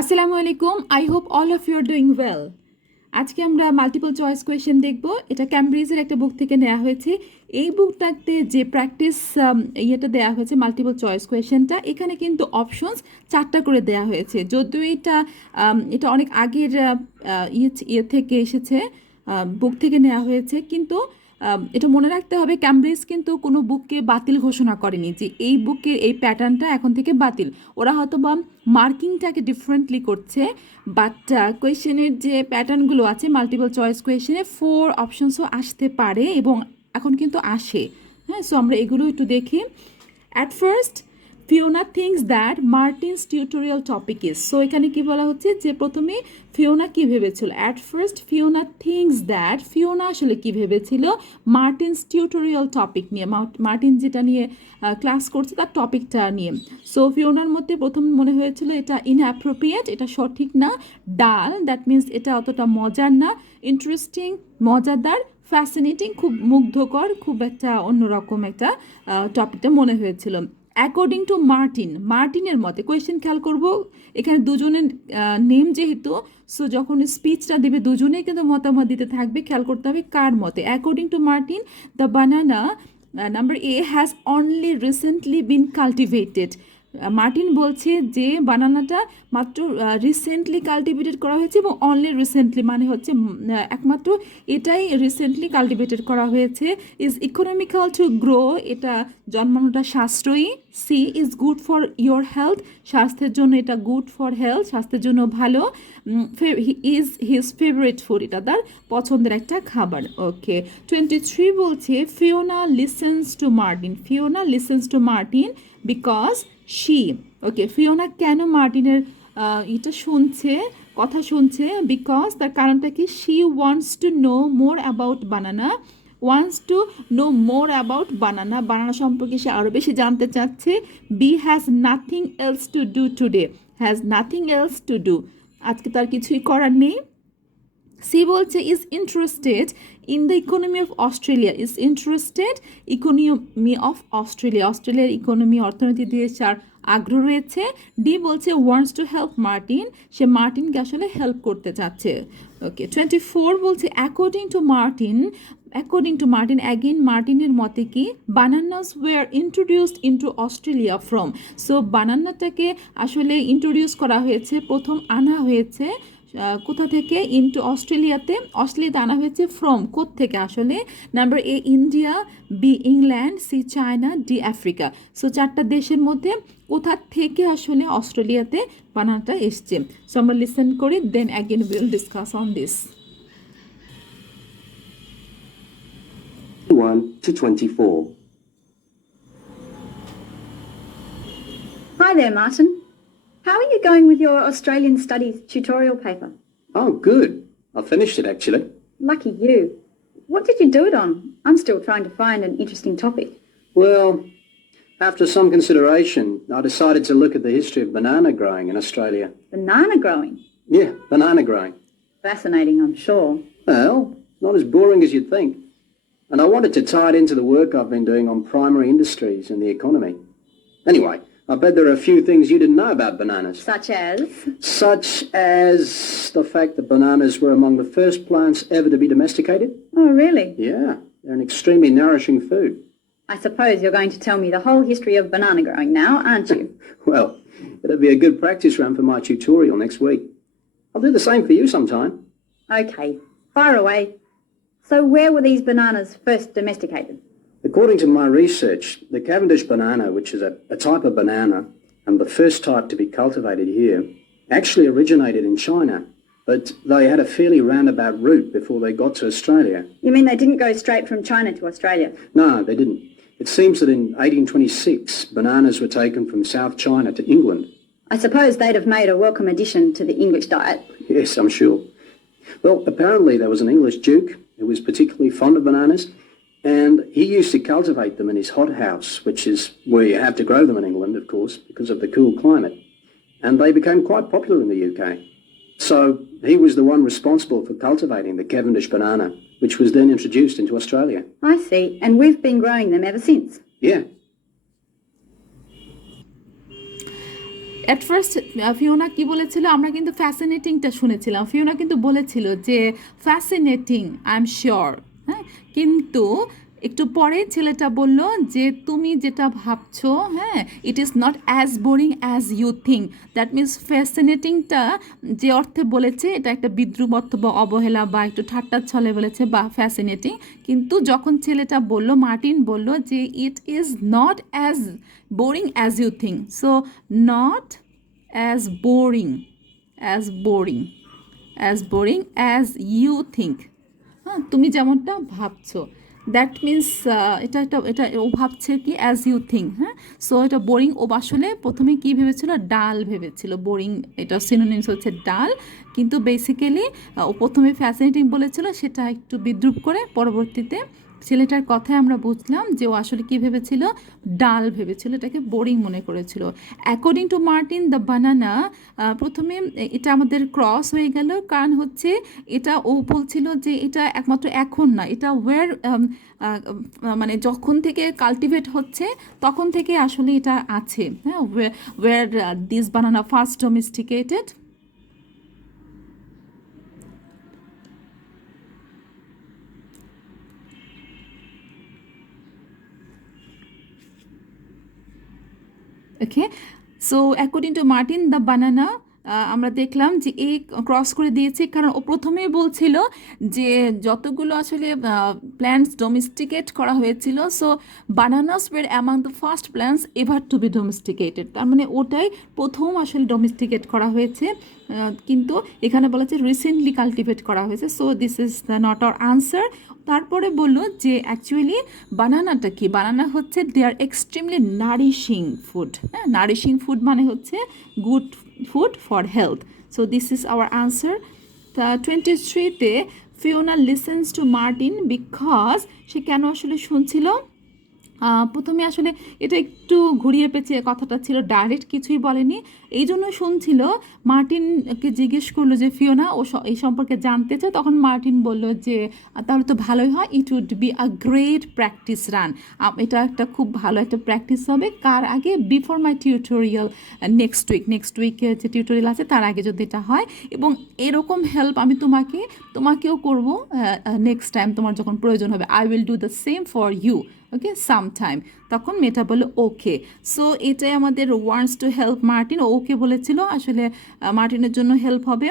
Assalamualaikum. I hope all of you are doing well. আজকে আমরা multiple choice question দেখব। এটা ক্যামব্রিজের একটা বুক থেকে নেওয়া হয়েছে। এই বুকটাতে যে প্র্যাকটিস ইয়েটা দেওয়া হয়েছে মাল্টিপল চয়েস কোয়েশ্চেনটা, এখানে কিন্তু অপশনস 4টা করে দেওয়া হয়েছে। যদিও এটা অনেক আগের ইয়ে থেকে এসেছে, বুক থেকে নেওয়া হয়েছে, কিন্তু এটা মনে রাখতে হবে ক্যামব্রিজ কিন্তু কোনো বুককে বাতিল ঘোষণা করেনি যে এই বুকের এই প্যাটার্নটা এখন থেকে বাতিল। ওরা হয়তো বা মার্কিংটাকে ডিফারেন্টলি করছে, বাট কোয়েশ্চেনের যে প্যাটার্নগুলো আছে মাল্টিপল চয়েস কোয়েশ্চেনে 4 অপশনসও আসতে পারে এবং এখন কিন্তু আসে। হ্যাঁ, সো আমরা এগুলো একটু দেখি। At first Fiona thinks that Martin's tutorial topic is. So এখানে কি বলা হচ্ছে যে প্রথমে ফিওনা কি ভেবেছিল, at first Fiona thinks that, Fiona আসলে কি ভেবেছিল মার্টিনস টিউটোরিয়াল টপিক নিয়ে, মার্টিন যেটা নিয়ে ক্লাস করছে তার টপিকটা নিয়ে। সো ফিওনার মধ্যে প্রথম মনে হয়েছিল এটা ইনঅ্যাপ্রোপ্রিয়েট, এটা সঠিক না। ডাল, দ্যাট মিনস এটা অতটা মজার না। ইন্টারেস্টিং, মজাদার। ফ্যাসিনেটিং, খুব মুগ্ধকর, খুব একটা অন্যরকম একটা টপিকটা মনে হয়েছিল। অ্যাকর্ডিং টু মার্টিন, মার্টিনের মতে, কোয়েশ্চেন খেয়াল করব এখানে দুজনের নেম যেহেতু, সো যখন স্পিচটা দেবে দুজনেই কিন্তু মতামত দিতে থাকবে, খেয়াল করতে হবে কার মতে। According to Martin the banana number A has only recently bin cultivated. Martin বলছে যে বানানাটা মাত্র রিসেন্টলি কাল্টিভেটেড করা হয়েছে, এবং অনলি রিসেন্টলি মানে হচ্ছে একমাত্র এটাই রিসেন্টলি কাল্টিভেটেড করা হয়েছে। ইজ ইকোনমিক্যাল টু গ্রো, এটা জন্মানোটা সাশ্রয়ী। Sea is good for your health, স্বাস্থ্যের জন্য এটা গুড ফর হেলথ, স্বাস্থ্যের জন্য ভালো। ইজ হিজ ফেভারিট ফুড, এটা তার পছন্দের একটা খাবার। ওকে, 23 বলছে Fiona listens to Martin, Fiona listens to Martin because she, okay, Fiona কেন মার্টিনের এটা শুনছে, কথা শুনছে, বিকজ তার কারণটা কি, she wants to know more about banana, wants to know more about banana, banana সম্পর্কে সে আরও বেশি জানতে চাচ্ছে। B has nothing else to do today, has nothing else to do, আজকে তার কিছুই করার নেই। সি বলছে is interested in the economy of Australia, is interested economy of Australia, অস্ট্রেলিয়ার ইকোনমি, অর্থনীতি দিয়ে তার আগ্রহ রয়েছে। ডি বলছে ওয়ান্টস টু হেল্প মার্টিন, সে মার্টিনকে আসলে হেল্প করতে চাচ্ছে। ওকে, 24 বলছে according to Martin, according to Martin, again মার্টিনের মতে কি, bananas were introduced into Australia from. So বানানাটাকে আসলে ইন্ট্রোডিউস করা হয়েছে, প্রথম আনা হয়েছে কোথা থেকে, ইনটু অস্ট্রেলিয়াতে, অস্ট্রেলিয়াতে আনা হয়েছে ফ্রম, কোত্থেকে আসলে। Number A India, B England, C China, D Africa. So 4টা দেশের মধ্যে কোথা থেকে আসলে অস্ট্রেলিয়াতে বানানাটা এসছে। সো আমরা লিসেন করি, then again will discuss on this. 1 to 24. Hi there, Martin. How are you going with your Australian Studies tutorial paper? Oh, good. I finished it, actually. Lucky you. What did you do it on? I'm still trying to find an interesting topic. Well, after some consideration, I decided to look at the history of banana growing in Australia. Banana growing? Yeah, banana growing. Fascinating, I'm sure. Well, not as boring as you'd think. And I wanted to tie it into the work I've been doing on primary industries and the economy. Anyway, I bet there are a few things you didn't know about bananas. Such as? Such as the fact that bananas were among the first plants ever to be domesticated. Oh, really? Yeah, they're an extremely nourishing food. I suppose you're going to tell me the whole history of banana growing now, aren't you? Well, it'll be a good practice run for my tutorial next week. I'll do the same for you sometime. Okay, fire away. So where were these bananas first domesticated? According to my research, the Cavendish banana, which is a type of banana and the first type to be cultivated here, actually originated in China, but they had a fairly roundabout route before they got to Australia. You mean they didn't go straight from China to Australia? No, they didn't. It seems that in 1826, bananas were taken from South China to England. I suppose they'd have made a welcome addition to the English diet. Yes, I'm sure. Well, apparently there was an English duke who was particularly fond of bananas, and he used to cultivate them in his hothouse, which is where you have to grow them in England, of course, because of the cool climate. And they became quite popular in the UK. So he was the one responsible for cultivating the Cavendish banana, which was then introduced into Australia. I see, and we've been growing them ever since. Yeah. At first Fiona কি বলেছিল, আমরা কিন্তু ফ্যাসিনেটিংটা শুনেছিলাম। Fiona কিন্তু বলেছিল যে fascinating, I am sure, হ্যাঁ, কিন্তু একটু পরে ছেলেটা বলল যে তুমি যেটা ভাবছো, হ্যাঁ, it is not as boring as you think. That means ফ্যাসিনেটিংটা যে অর্থে বলেছে এটা একটা বিদ্রুপ অথবা অবহেলা বা একটু ঠাট্টার ছলে বলেছে বা ফ্যাসিনেটিং, কিন্তু যখন ছেলেটা বলল, মার্টিন বলল যে it is not as boring as you think, so not as boring, as boring, as boring as you think, হ্যাঁ, তুমি যেমনটা ভাবছো। দ্যাট মিন্স এটা ও ভাবছে কি অ্যাজ ইউ থিঙ্ক, হ্যাঁ। সো এটা বোরিং, ও আসলে প্রথমে কি ভেবেছিল, ডাল ভেবেছিল। বোরিং এটা সিনোনিমস হচ্ছে ডাল, কিন্তু বেসিক্যালি ও প্রথমে ফ্যাসিনেটিং বলেছিল, সেটা একটু বিদ্রুপ করে পরবর্তীতে ছেলেটার কথায় আমরা বুঝলাম যে ও আসলে কী ভেবেছিল, ডাল ভেবেছিল, এটাকে বোরিং মনে করেছিল। অ্যাকর্ডিং টু মার্টিন দ্য বানানা, প্রথমে এটা আমাদের ক্রস হয়ে গেল, কারণ হচ্ছে এটা ও বলছিল যে এটা একমাত্র এখন না, এটা ওয়ার মানে যখন থেকে কাল্টিভেট হচ্ছে তখন থেকে আসলে এটা আছে, হ্যাঁ, were this banana first domesticated. Okay, so according to Martin the banana, আমরা দেখলাম যে এ ক্রস করে দিয়েছে, কারণ ও প্রথমেই বলছিল যে যতগুলো আসলে প্ল্যান্টস ডোমেস্টিকেট করা হয়েছিল, so bananas were among the first plants ever to be domesticated, তার মানে ওটাই প্রথম আসলে ডোমেস্টিকেট করা হয়েছে, কিন্তু এখানে বলেছে রিসেন্টলি কাল্টিভেট করা হয়েছে, so this is not our answer. তারপরে বললো যে অ্যাকচুয়ালি বানানাটা কি, বানানা হচ্ছে they are extremely nourishing food, হ্যাঁ, নারিশিং ফুড মানে হচ্ছে good food for health, so this is our answer. তা 23-তে Fiona listens to Martin because, সে কেন আসলে শুনছিল, প্রথমে আসলে এটা একটু ঘুরিয়ে পেঁচিয়ে কথাটা ছিল, ডাইরেক্ট কিছুই বলেনি, এই জন্য শুনছিল। মার্টিনকে জিজ্ঞেস করলো যে ফিওনা ও এই সম্পর্কে জানতে চায়, তখন মার্টিন বলল যে তাহলে তো ভালোই হয়, it would be a great practice run, এটা একটা খুব ভালো একটা প্র্যাকটিস হবে, কার আগে, বিফোর মাই টিউটোরিয়াল নেক্সট উইকে যে টিউটোরিয়াল আছে তার আগে যদি এটা হয়, এবং এরকম হেল্প আমি তোমাকেও করবো নেক্সট টাইম তোমার যখন প্রয়োজন হবে, I will do the same for you, okay, sometime. তখন মেয়েটা বললো ওকে, সো এটাই আমাদের wants to help Martin, okay বলেছিল আসলে মার্টিনের জন্য হেল্প হবে।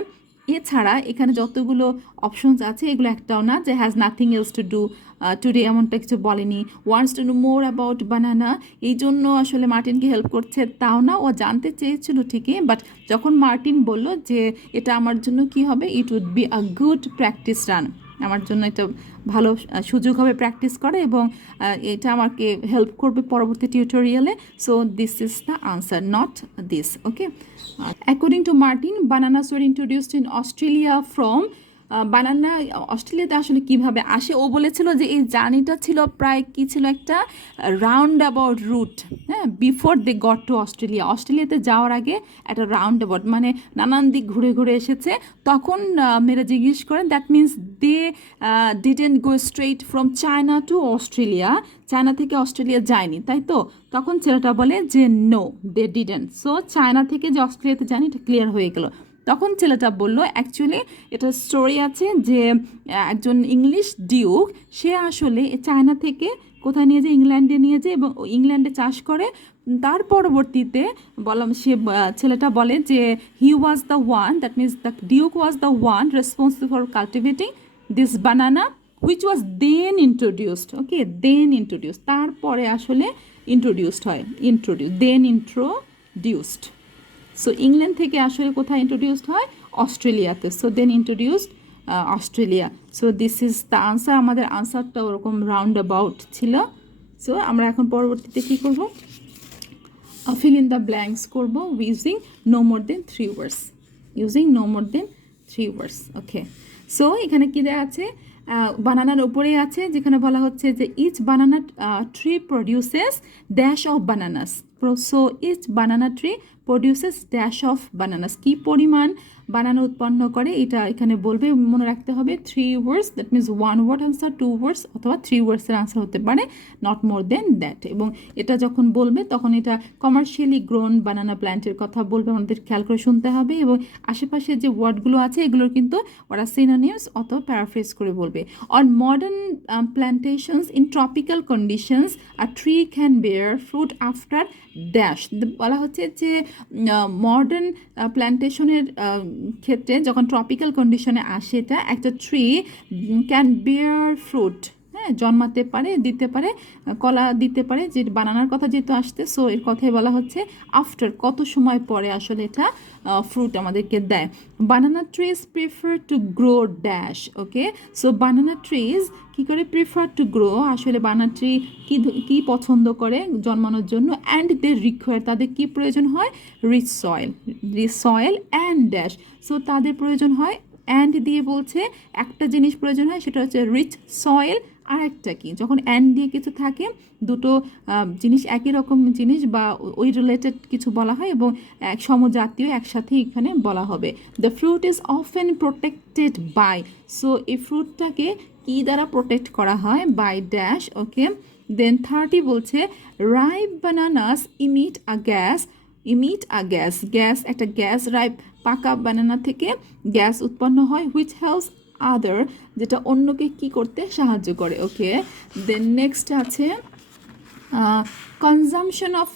এছাড়া এখানে যতগুলো অপশনস আছে এগুলো একটাও না যে has nothing else to do today, এমনটা কিছু বলেনি। Wants to know more about banana, এই জন্য আসলে মার্টিনকে হেল্প করছে তাও না, ও জানতে চেয়েছিল ঠিকই, বাট যখন মার্টিন বলল যে এটা আমার জন্য কি হবে, it would be a good practice run, আমার জন্য এটা ভালো সুযোগ হবে প্র্যাকটিস করে, এবং এটা আমাকে হেল্প করবে পরবর্তী টিউটোরিয়ালে, so this is the answer, not this, okay. According to Martin, bananas were introduced in Australia from, banana অস্ট্রেলিয়াতে আসলে কিভাবে আসে, ও বলেছিল যে এই জার্নিটা ছিল প্রায় কি ছিল, একটা রাউন্ড অ্যাবাউট রুট, হ্যাঁ, বিফোর দে গট টু অস্ট্রেলিয়াতে যাওয়ার আগে একটা রাউন্ড অ্যাবাউট মানে নানান দিক ঘুরে ঘুরে এসেছে। তখন মেয়েরা জিজ্ঞেস করেন, that means they didn't go straight from China to Australia, China থেকে অস্ট্রেলিয়া যায়নি, তাই তো? তখন ছেলেটা বলে যে no they didn't, so China থেকে যে অস্ট্রেলিয়াতে যায়নি এটা ক্লিয়ার হয়ে গেল। তখন ছেলেটা বলল অ্যাকচুয়ালি এটা স্টোরি আছে যে একজন ইংলিশ ডিউক, সে আসলে চায়না থেকে কোথায় নিয়ে যায়, ইংল্যান্ডে নিয়ে যায়, এবং ইংল্যান্ডে চাষ করে। তার পরবর্তীতে বললাম, ছেলেটা বলে যে he was the one, that means the Duke was the one responsible for cultivating this banana which was then introduced, okay, then introduce, তারপরে আসলে ইন্ট্রোডিউসড হয়, দেন ইন্ট্রোডিউসড। সো ইংল্যান্ড থেকে আসলে কোথায় ইন্ট্রোডিউসড হয়, অস্ট্রেলিয়াতে, so then introduced Australia. So this is the answer, আমাদের আনসারটা ওরকম রাউন্ড অ্যাবাউট ছিল। সো আমরা এখন পরবর্তীতে কী করবো, fill in the blanks করব using no more than 3 words, ওকে। সো এখানে কী দেওয়া আছে, বানানার উপরেই আছে যেখানে বলা হচ্ছে যে each banana tree produces dash of bananas, so each banana tree produces dash of bananas, কি পরিমাণ বানানা উৎপন্ন করে এটা এখানে বলবে। মনে রাখতে হবে 3 words, that means 1 word answer, 2 words অথবা 3 wordsের আনসার হতে পারে, নট মোর দেন দ্যাট। এবং এটা যখন বলবে তখন এটা কমার্শিয়ালি গ্রোন বানানা প্ল্যান্টের কথা বলবে, আমাদের খেয়াল করে শুনতে হবে। এবং আশেপাশে যে ওয়ার্ডগুলো আছে এগুলোর কিন্তু ওরা সিনোনিমস অথবা প্যারাফ্রেজ করে বলবে। On modern plantations in tropical conditions a tree can bear fruit after dash, বলা হচ্ছে যে মডার্ন প্ল্যান্টেশনের ক্ষেত্রে যখন ট্রপিক্যাল কন্ডিশনে আসে এটা একটা ট্রি ক্যান বেয়ার ফ্রুট, হ্যাঁ, জন্মাতে পারে, দিতে পারে, কলা দিতে পারে, যে বানানার কথা যেহেতু আসতে, সো এর কথাই বলা হচ্ছে আফটার, কত সময় পরে আসলে এটা ফ্রুট আমাদেরকে দেয়। Banana trees prefer to grow dash, okay, so banana trees কী করে প্রিফার টু গ্রো, আসলে বানানা ট্রি কী পছন্দ করে জন্মানোর জন্য, অ্যান্ড দে রিকোয়ার, তাদের কী প্রয়োজন হয়, rich soil and dash, so তাদের প্রয়োজন হয় অ্যান্ড দিয়ে বলছে একটা জিনিস প্রয়োজন হয়, সেটা হচ্ছে রিচ সয়েল, আর একটা কি, যখন অ্যান্ড দিয়ে কিছু থাকে দুটো জিনিস একই রকম জিনিস বা ওই রিলেটেড কিছু বলা হয় এবং এক সমজাতীয় একসাথে এখানে বলা হবে। The fruit is often protected by, so এই ফ্রুটটাকে কি দ্বারা প্রোটেক্ট করা হয়, বাই ড্যাশ, ওকে। দেন 30 বলছে রাইপ বানানাস ইমিট আ গ্যাস, একটা গ্যাস, রাইপ পাকা বানানা থেকে গ্যাস উৎপন্ন হয়, হুইচ হেল্পস আদার, যেটা অন্যকে কি করতে সাহায্য করে, ওকে। দেন নেক্সট আছে কনজামশন অফ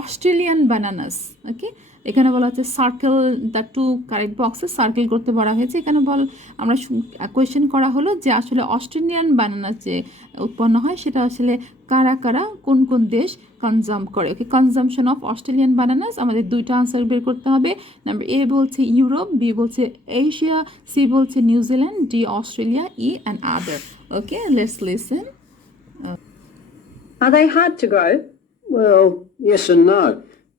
অস্ট্রেলিয়ান বানানাস, ওকে। এখানে বলা হচ্ছে সার্কেল দ্য টু কারেক্ট বক্সে, সার্কেল করতে বলা হয়েছে। এখানে আমরা কোয়েশ্চেন করা হলো যে আসলে অস্ট্রেলিয়ান বানানা যে উৎপন্ন হয় সেটা আসলে কারা কারা, কোন কোন দেশ কনজাম করে, ওকে। কনজামশন অফ অস্ট্রেলিয়ান বানানাস, আমাদের দুইটা আনসার বের করতে হবে। নাম্বার এ বলছে ইউরোপ, বি বলছে এশিয়া, সি বলছে New Zealand, D Australia, E and other, okay. Let's listen. Are they hard to grow? Well, yes and no.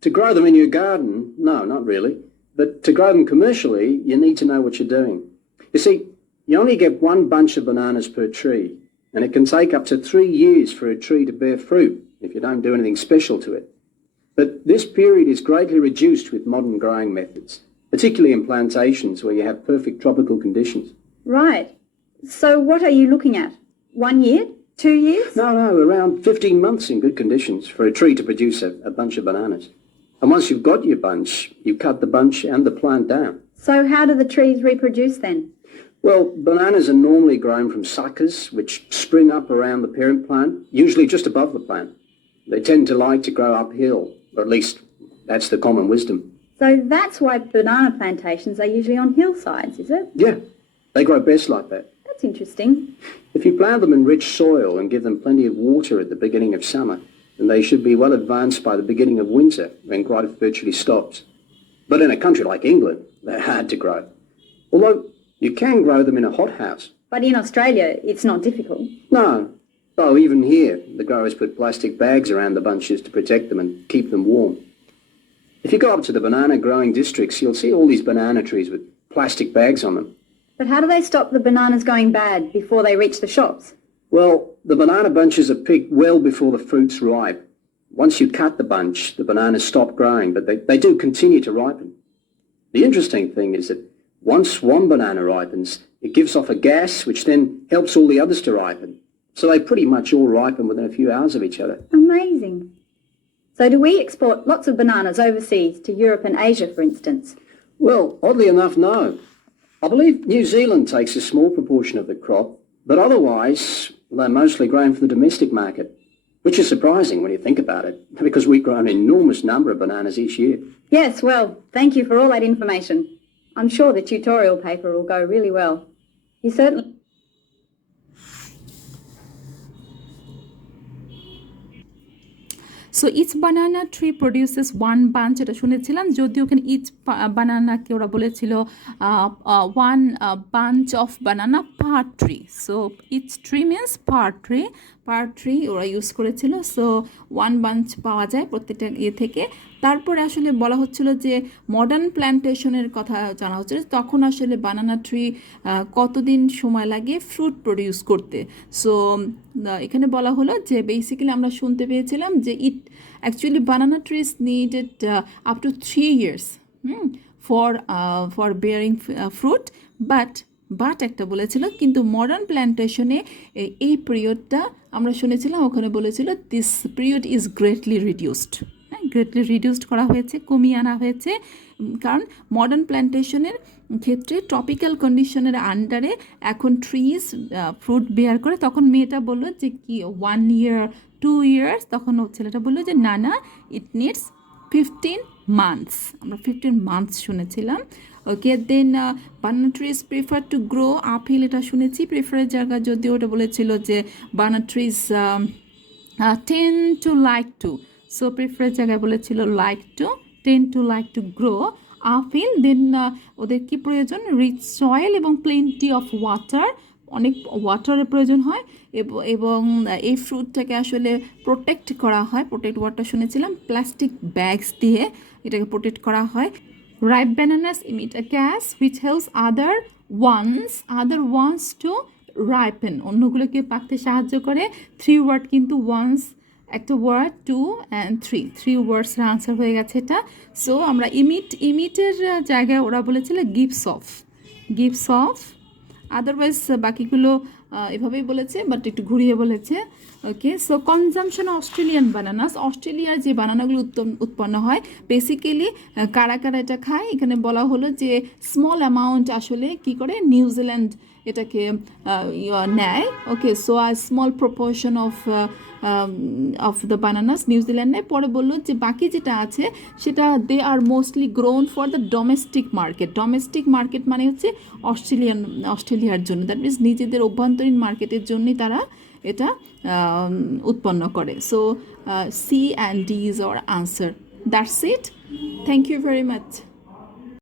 To grow them in your garden, no, not really. But to grow them commercially, you need to know what you're doing. You see, you only get one bunch of bananas per tree, and it can take up to 3 years for a tree to bear fruit if you don't do anything special to it. But this period is greatly reduced with modern growing methods, particularly in plantations where you have perfect tropical conditions. Right. So what are you looking at? 1 year? 2 years? No, around 15 months in good conditions for a tree to produce a bunch of bananas. And once you've got your bunch, you cut the bunch and the plant down. So how do the trees reproduce then? Well, bananas are normally grown from suckers, which spring up around the parent plant, usually just above the plant. They tend to like to grow uphill, or at least that's the common wisdom. So that's why banana plantations are usually on hillsides, is it? Yeah, they grow best like that. That's interesting. If you plant them in rich soil and give them plenty of water at the beginning of summer, then they should be well advanced by the beginning of winter when growth virtually stops. But in a country like England, they're hard to grow. Although you can grow them in a hothouse. But in Australia, it's not difficult. No. Oh, even here, the growers put plastic bags around the bunches to protect them and keep them warm. If you go up to the banana growing districts, you'll see all these banana trees with plastic bags on them. But how do they stop the bananas going bad before they reach the shops? Well, the banana bunches are picked well before the fruit's ripe. Once you cut the bunch, the bananas stop growing, but they do continue to ripen. The interesting thing is that once one banana ripens, it gives off a gas which then helps all the others to ripen. So they pretty much all ripen within a few hours of each other. Amazing. So do we export lots of bananas overseas to Europe and Asia, for instance? Well, oddly enough, no. I believe New Zealand takes a small proportion of the crop, but otherwise they're mostly grown for the domestic market, which is surprising when you think about it, because we grow an enormous number of bananas each year. Yes, well, thank you for all that information. I'm sure the tutorial paper will go really well. You certainly... so each banana tree produces one bunch, এটা শুনেছিলাম, যদিও ওখানে each বানানাকে ওরা বলেছিল one bunch of banana per tree. So each tree means per tree ওরা use করেছিল। So one bunch পাওয়া যায় প্রত্যেকটা থেকে। তারপরে আসলে বলা হচ্ছিল যে মডার্ন প্ল্যান্টেশনের কথা জানা হচ্ছিল, তখন আসলে বানানা ট্রি কতদিন সময় লাগে ফ্রুট প্রডিউস করতে। সো এখানে বলা হলো যে বেসিক্যালি আমরা শুনতে পেয়েছিলাম যে Actually, banana trees needed up to 3 years for bearing fruit, but একটা বলেছিল, কিন্তু মডার্ন প্ল্যান্টেশনে এই পিরিয়ডটা আমরা শুনেছিলাম ওখানে বলেছিল this period is greatly reduced, greatly reduced করা হয়েছে, কমিয়ে আনা হয়েছে, কারণ মডার্ন প্ল্যান্টেশনের ক্ষেত্রে ট্রপিক্যাল কন্ডিশনের আন্ডারে এখন ট্রিজ ফ্রুট বেয়ার করে। তখন মেয়েটা বললো যে কি 1 year 2 years, তখন ও ছেলেটা বললো যে না ইট নিডস 15 months, আমরা 15 months শুনেছিলাম। Okay, then banana trees prefer to grow uphill, এটা শুনেছি প্রিফারের জায়গা, যদিও ওটা বলেছিল যে banana trees tend to like to, so প্রিফারের জায়গায় বলেছিল tend to like to grow uphill. Then ওদের কি প্রয়োজন, রিচ সয়েল এবং প্লেন্টি অফ ওয়াটার, অনেক ওয়াটারের প্রয়োজন হয়, এবং এই ফ্রুটটাকে আসলে প্রোটেক্ট করা হয়, প্রোটেক্ট ওয়াটার শুনেছিলাম প্লাস্টিক ব্যাগস দিয়ে এটাকে প্রোটেক্ট করা হয়। Ripe bananas emit a gas which helps other ones to ripen, অন্যগুলোকে পাকতে সাহায্য করে। 3 word কিন্তু once একটা ওয়ার্ড, 2 and 3 ওয়ার্ডসের আনসার হয়ে গেছে এটা। সো আমরা ইমিটের জায়গায় ওরা বলেছিল গিভস অফ, আদারওয়াইজ বাকিগুলো এভাবেই বলেছে, বাট একটু ঘুরিয়ে বলেছে। ওকে, সো কনজামশন অস্ট্রেলিয়ান বানানাস, অস্ট্রেলিয়ার যে বানানাগুলো উৎপন্ন হয় বেসিক্যালি কারা এটা খায়, এখানে বলা হলো যে স্মল অ্যামাউন্ট আসলে কি করে নিউজিল্যান্ড এটাকে নেয়। Okay, so a small proportion of the bananas New Zealand নেয়। পরে বললো যে বাকি যেটা আছে সেটা they are mostly grown for the domestic market মানে হচ্ছে অস্ট্রেলিয়ার জন্য, দ্যাট মিনস নিজেদের অভ্যন্তরীণ মার্কেটের জন্যই তারা এটা উৎপন্ন করে। So C and D is our answer. That's it. Thank you very much.